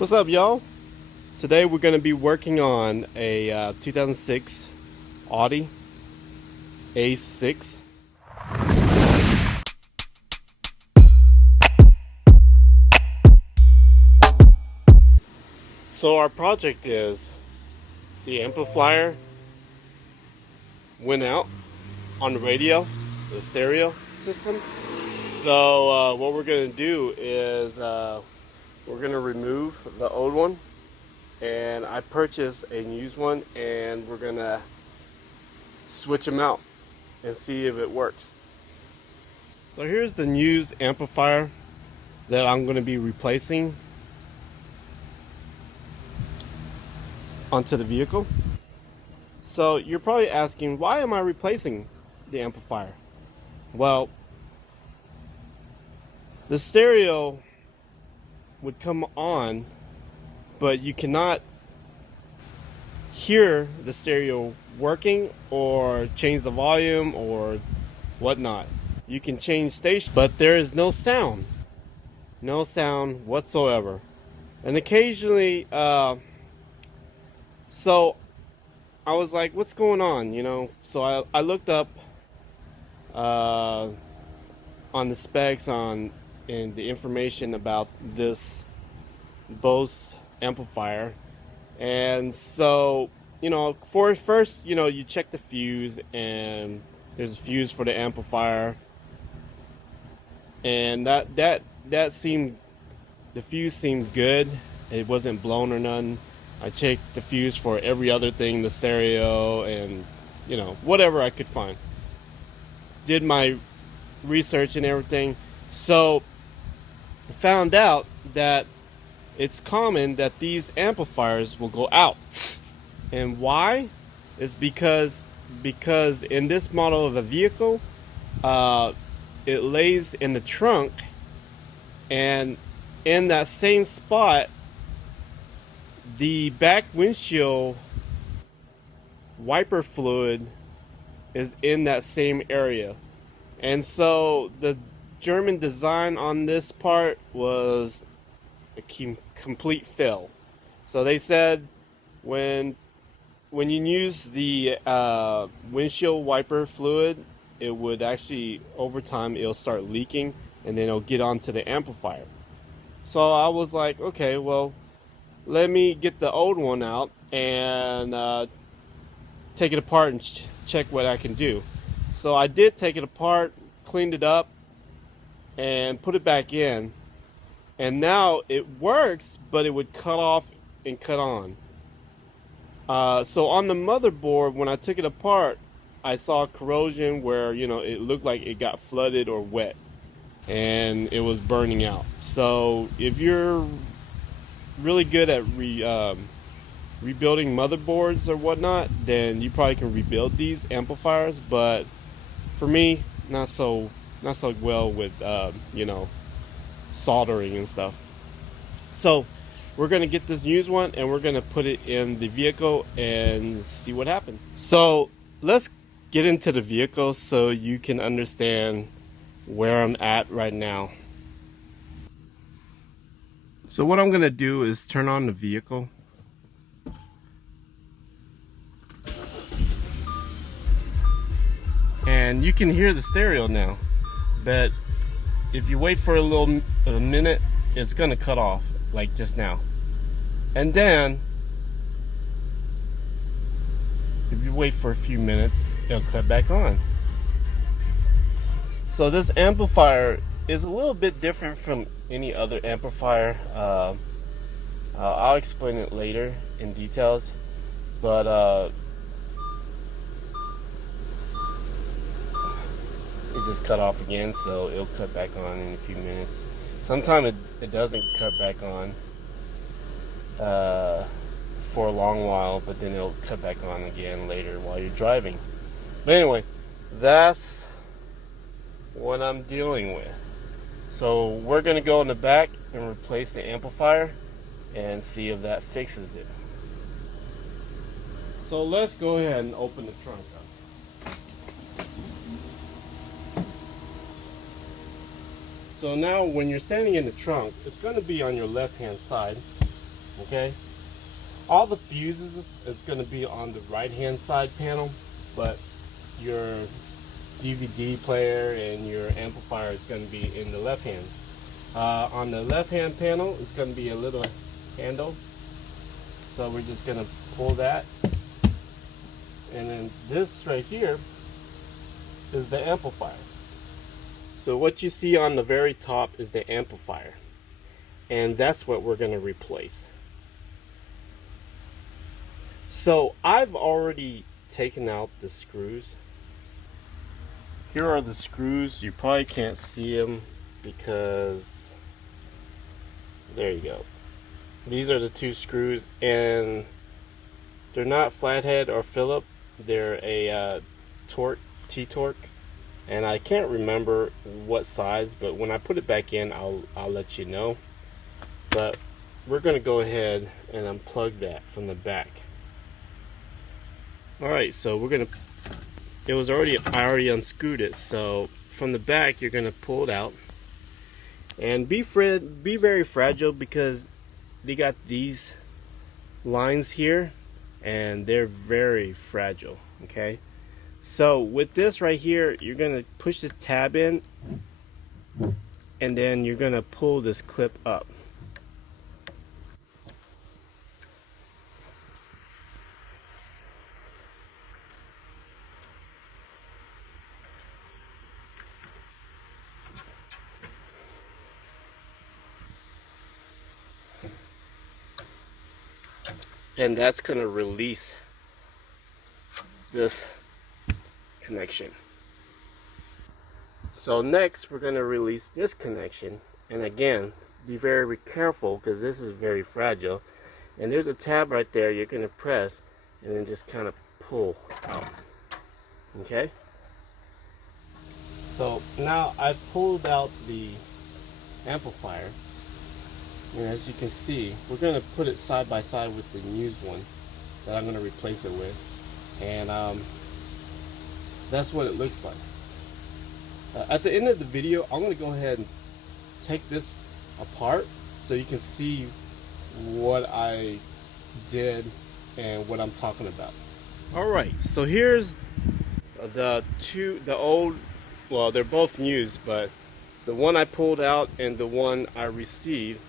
What's up, y'all? Today we're going to be working on a 2006 Audi A6. So our project is the amplifier went out on the radio, the stereo system. So what we're going to do is we're going to remove the old one, and I purchased a used one, and we're going to switch them out and see if it works. So here's the used amplifier that I'm going to be replacing onto the vehicle. So you're probably asking, why am I replacing the amplifier? Well, the stereo would come on, but you cannot hear the stereo working or change the volume or whatnot. You can change station, but there is no sound whatsoever. And occasionally, so I was like, what's going on, you know? So I looked up on the specs and the information about this Bose amplifier. And so, you know, first, you know, you check the fuse, and there's a fuse for the amplifier, and that seemed, the fuse seemed good. It wasn't blown or nothing. I checked the fuse for every other thing, the stereo, and, you know, whatever I could find. Did my research and everything. So I found out that it's common that these amplifiers will go out. And why? Is because in this model of a vehicle, it lays in the trunk, and in that same spot, the back windshield wiper fluid is in that same area. And so the German design on this part was a complete fail. So they said when you use the windshield wiper fluid, it would actually, over time, it'll start leaking, and then it'll get onto the amplifier. So I was like, okay, well, let me get the old one out and take it apart and check what I can do. So I did take it apart, cleaned it up, and put it back in. And now it works, but it would cut off and cut on. So on the motherboard, when I took it apart, I saw corrosion where, you know, it looked like it got flooded or wet, and it was burning out. So if you're really good at rebuilding motherboards or whatnot, then you probably can rebuild these amplifiers. But for me, not so well with you know, soldering and stuff. So we're gonna get this used one, and we're gonna put it in the vehicle and see what happens. So let's get into the vehicle so you can understand where I'm at right now. So what I'm gonna do is turn on the vehicle. And you can hear the stereo now, but if you wait for a minute, it's gonna cut off like just now. And then if you wait for a few minutes, it'll cut back on. So this amplifier is a little bit different from any other amplifier. I'll explain it later in details, but it just cut off again, so it'll cut back on in a few minutes. Sometimes it doesn't cut back on for a long while, but then it'll cut back on again later while you're driving. But anyway, that's what I'm dealing with. So we're gonna go in the back and replace the amplifier and see if that fixes it. So let's go ahead and open the trunk up. So now when you're standing in the trunk, it's going to be on your left hand side. Okay, all the fuses is going to be on the right hand side panel, but your DVD player and your amplifier is going to be in the left hand. On the left hand panel it's going to be a little handle, so we're just going to pull that, and then this right here is the amplifier. So what you see on the very top is the amplifier, and that's what we're going to replace. So I've already taken out the screws. Here are the screws. You probably can't see them because there you go. These are the two screws, and they're not flathead or Phillips. They're a T-torque, and I can't remember what size, but when I put it back in I'll let you know. But we're going to go ahead and unplug that from the back. Alright, so we're going to, I already unscrewed it, so from the back you're going to pull it out, and be very fragile because they got these lines here and they're very fragile. Okay, so with this right here, you're going to push this tab in, and then you're going to pull this clip up. And that's going to release this connection. So next we're going to release this connection, and again, be very careful because this is very fragile, and there's a tab right there you're going to press and then just kind of pull out. Okay, so now I've pulled out the amplifier, and as you can see, we're going to put it side by side with the used one that I'm going to replace it with, and that's what it looks like. At the end of the video, I'm going to go ahead and take this apart so you can see what I did and what I'm talking about. Alright, so here's the old, well, they're both used, but the one I pulled out and the one I received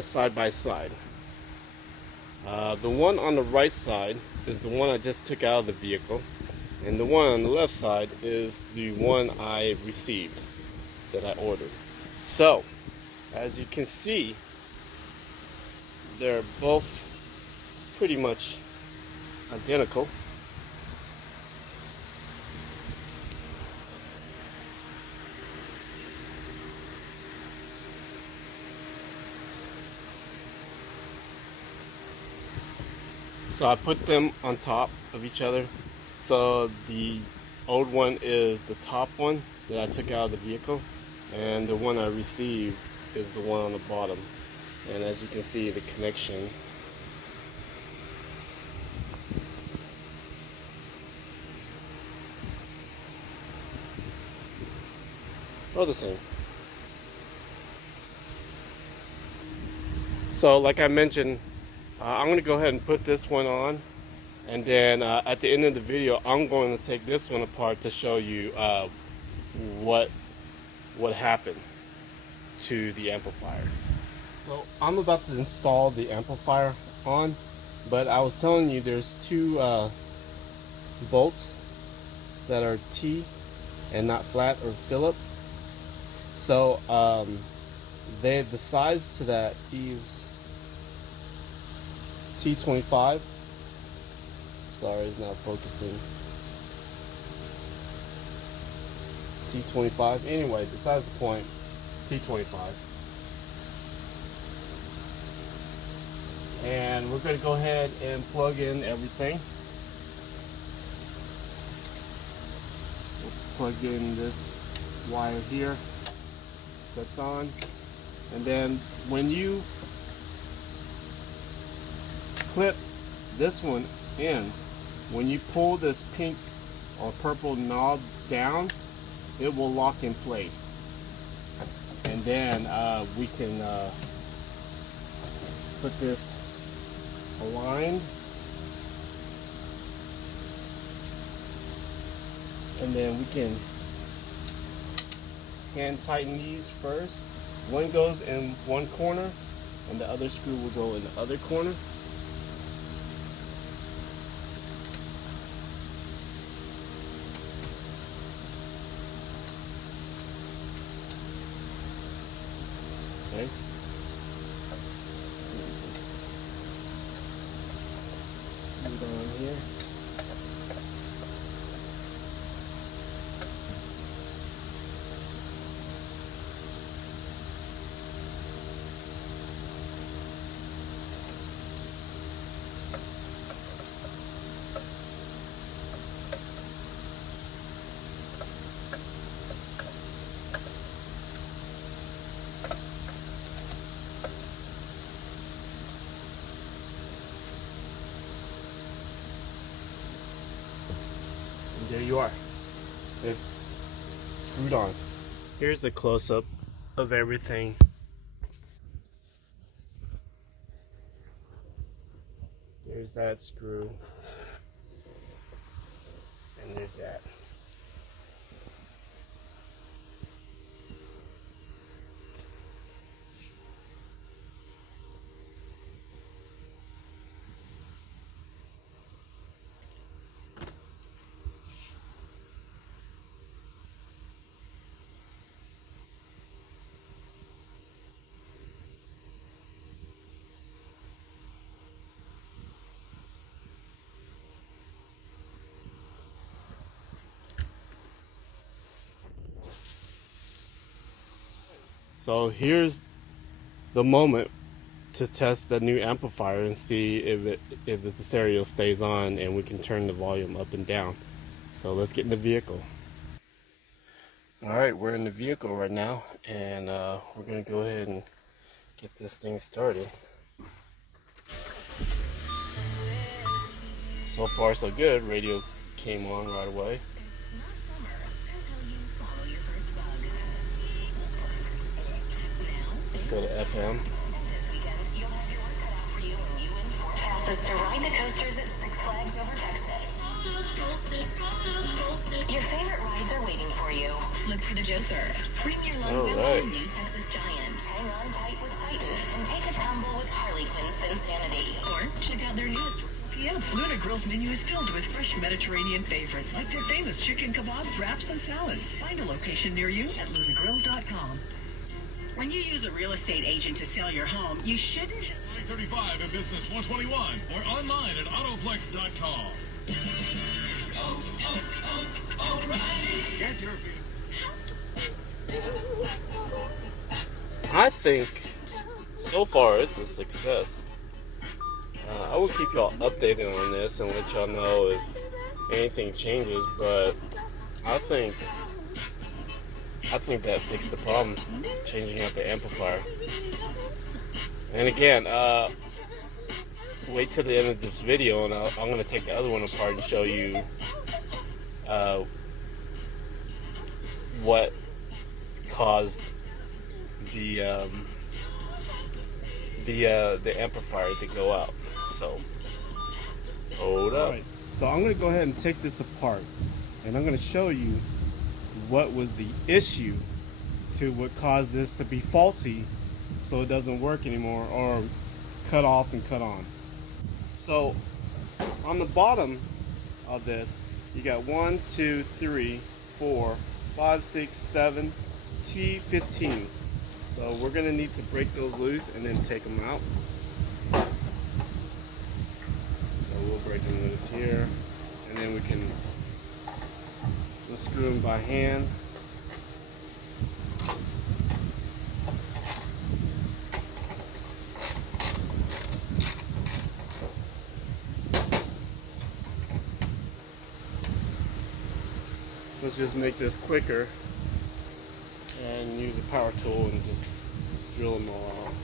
side by side. The one on the right side is the one I just took out of the vehicle, and the one on the left side is the one I received that I ordered. So as you can see, they're both pretty much identical. So I put them on top of each other. So the old one is the top one that I took out of the vehicle, and the one I received is the one on the bottom. And as you can see, the connection are the same. So like I mentioned, I'm going to go ahead and put this one on, and then at the end of the video I'm going to take this one apart to show you what happened to the amplifier. So I'm about to install the amplifier on, but I was telling you there's two bolts that are T and not flat or Phillips. So the size to that is T25. Sorry, it's not focusing. T25. Anyway, besides the point, T25. And we're going to go ahead and plug in everything. We'll plug in this wire here. That's on. And then when you clip this one in, when you pull this pink or purple knob down, it will lock in place, and then we can put this aligned, and then we can hand tighten these first. One goes in one corner and the other screw will go in the other corner. Okay. Screw it on here. There you are. It's screwed on. Here's a close-up of everything. There's that screw. And there's that. So here's the moment to test the new amplifier and see if the stereo stays on and we can turn the volume up and down. So let's get in the vehicle. Alright, we're in the vehicle right now, and we're going to go ahead and get this thing started. So far so good. Radio came on right away. Let's go to FM. Passes to ride the coasters at Six Flags over Texas. Your favorite rides are waiting for you. Look for the Joker. Scream your lungs out with the new Texas Giant. Hang on tight with Titan and take a tumble with Harley Quinn's Vinsanity. Or check out their newest. p.m. Luna Grill's menu is filled with fresh Mediterranean favorites like their famous chicken kebabs, wraps, and salads. Find a location near you at lunagrill.com. When you use a real estate agent to sell your home, you shouldn't. 35 and Business 121 or online at autoplex.com. Get your I think so far it's a success. I will keep y'all updated on this and let y'all know if anything changes, but I think that fixed the problem, changing out the amplifier. And again, wait till the end of this video and I'm going to take the other one apart and show you what caused the amplifier to go out. So, hold up. Right, so I'm going to go ahead and take this apart and I'm going to show you what was the issue to what caused this to be faulty so it doesn't work anymore or cut off and cut on. So on the bottom of this you got 1, 2, 3, 4, 5, 6, 7 T15s. So we're going to need to break those loose and then take them out. So we'll break them loose here and then we can screw them by hand. Let's just make this quicker and use a power tool and just drill them all out.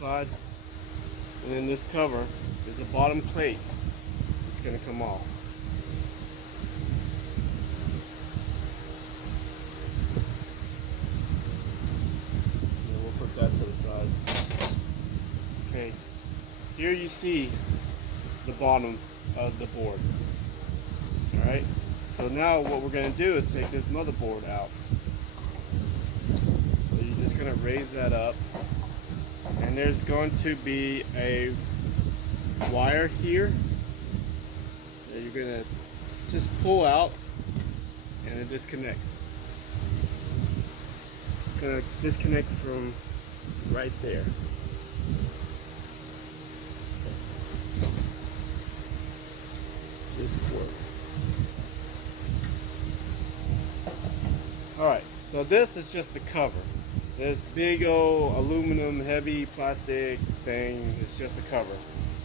side, and then this cover is a bottom plate. It's going to come off. And then we'll put that to the side. Okay, here you see the bottom of the board. Alright, so now what we're going to do is take this motherboard out. So you're just going to raise that up, and there's going to be a wire here that you're going to just pull out, and it disconnects. It's going to disconnect from right there. This cord. Alright, so this is just the cover. This big old aluminum heavy plastic thing is just a cover.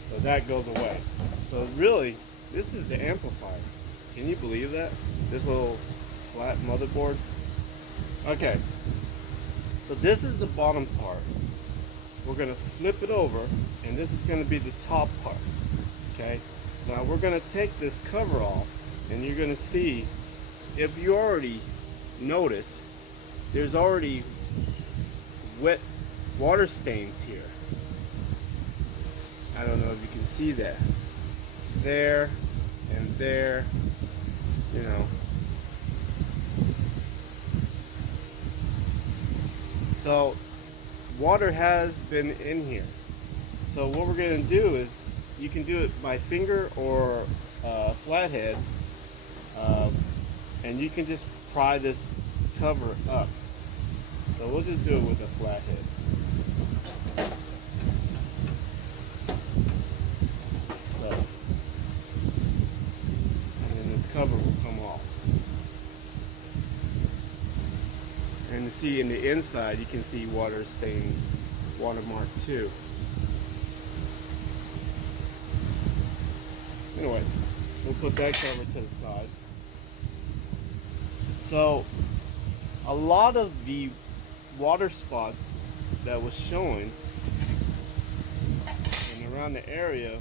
So that goes away. So really, this is the amplifier. Can you believe that? This little flat motherboard. Okay, so this is the bottom part. We're going to flip it over, and this is going to be the top part. Okay, now we're going to take this cover off, and you're going to see, if you already notice, there's already wet water stains here. I don't know if you can see that. There and there, you know. So water has been in here. So what we're going to do is, you can do it by finger or flathead, and you can just pry this cover up. So we'll just do it with a flathead. So, and then this cover will come off. And you see in the inside, you can see water stains, watermark too. Anyway, we'll put that cover to the side. So, a lot of the water spots that was showing and around the area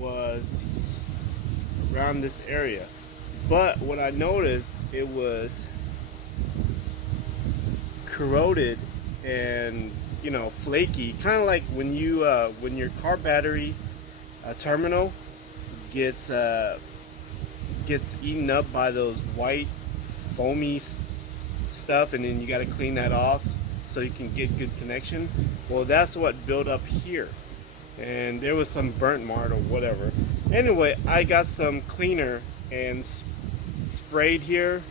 was around this area. But what I noticed, it was corroded and, you know, flaky, kind of like when you when your car battery terminal gets eaten up by those white foamy stuff, and then you got to clean that off so you can get good connection. Well, that's what built up here, and there was some burnt mark or whatever. Anyway, I got some cleaner and sprayed here,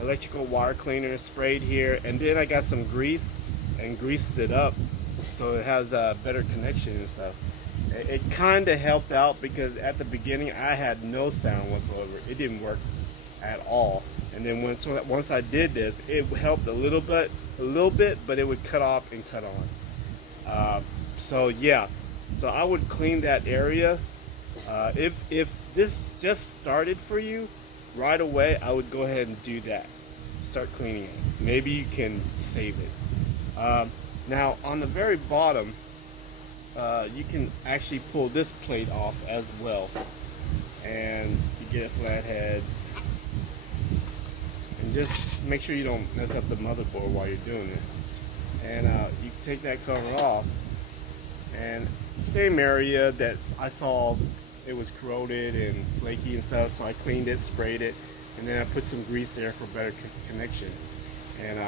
electrical wire cleaner sprayed here, and then I got some grease and greased it up so it has a better connection and stuff. It kind of helped out, because at the beginning I had no sound whatsoever. It didn't work at all. And then once I did this, it helped a little bit, but it would cut off and cut on. So yeah, so I would clean that area. If this just started for you right away, I would go ahead and do that. Start cleaning it. Maybe you can save it. Now on the very bottom, you can actually pull this plate off as well, and you get a flathead. And just make sure you don't mess up the motherboard while you're doing it. And you take that cover off, and same area that I saw, it was corroded and flaky and stuff, so I cleaned it, sprayed it, and then I put some grease there for better connection. And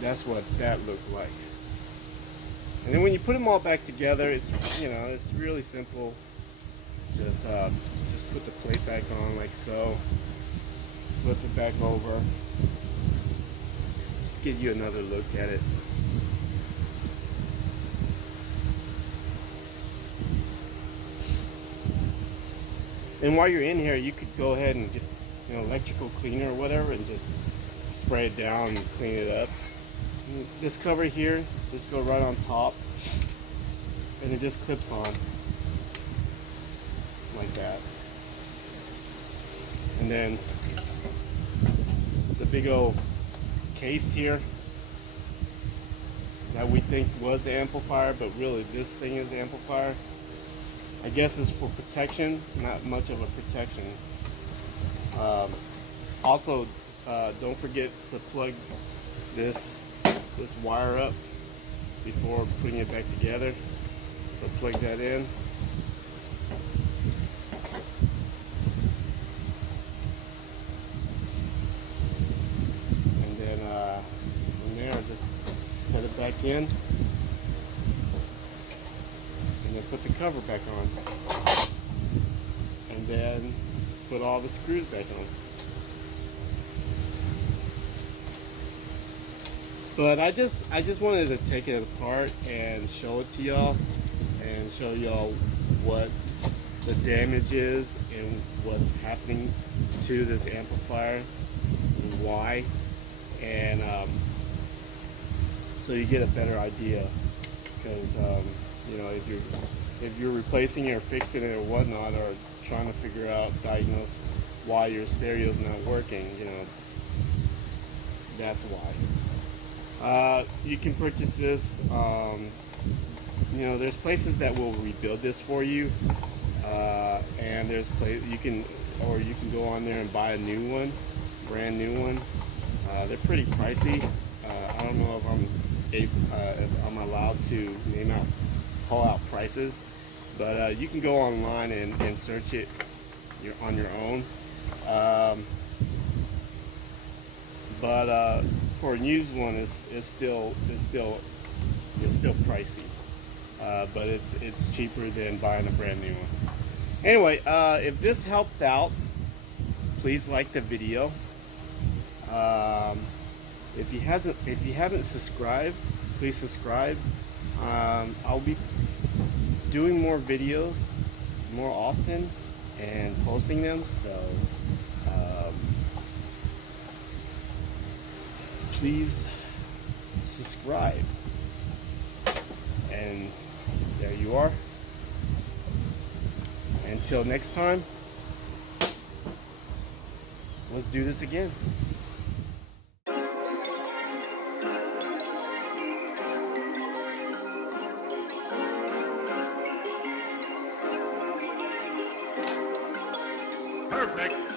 that's what that looked like. And then when you put them all back together, it's, you know, it's really simple. Just put the plate back on like so. Flip it back over. Just give you another look at it. And while you're in here, you could go ahead and get, you know, electrical cleaner or whatever, and just spray it down and clean it up. And this cover here, just go right on top, and it just clips on like that. And then the big old case here, that we think was the amplifier, but really this thing is the amplifier. I guess it's for protection, not much of a protection. Also, don't forget to plug this wire up before putting it back together. So plug that in. And then from there, just set it back in. And then put the cover back on. And then put all the screws back on. But I just wanted to take it apart and show it to y'all, and show y'all what the damage is and what's happening to this amplifier and why, and so you get a better idea. Because you know, if you're replacing it or fixing it or whatnot, or trying to figure out, diagnose why your stereo's not working, you know, that's why. You can purchase this. You know, there's places that will rebuild this for you, and there's you can go on there and buy a new one, brand new one. They're pretty pricey. I don't know if I'm allowed to, may not call out prices, but you can go online and search it on your own. But for a used one, it's still pricey, but it's cheaper than buying a brand new one. Anyway, if this helped out, please like the video. If you haven't subscribed, please subscribe. I'll be doing more videos more often and posting them, so please subscribe. And there you are. Until next time, let's do this again. Perfect.